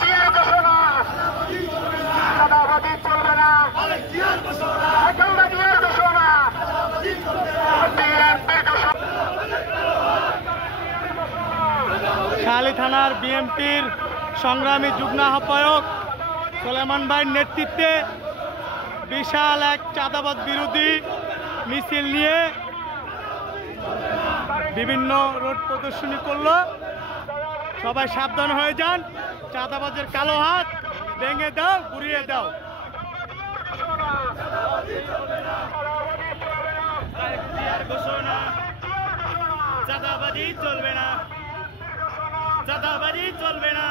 জিয়ার ঘোষণা, চাঁদাবাজি চলবে না, খালেদা জিয়ার ঘোষণা, বিএনপির ঘোষণা। শাহালি থানার বিএনপির সংগ্রামী যুগ্ম আহ্বায়ক সোলেমান ভাইয়ের নেতৃত্বে বিশাল এক চাঁদাবাজ বিরোধী মিছিল নিয়ে বিভিন্ন রোড প্রদর্শনী করলো। সবাই সাবধান হয়ে যান, চাঁদাবাজের কালো হাত ভেঙে দাও, ঘুরিয়ে দাও। চাঁদাবাজি চলবে না, চাঁদাবাজি চলবে না।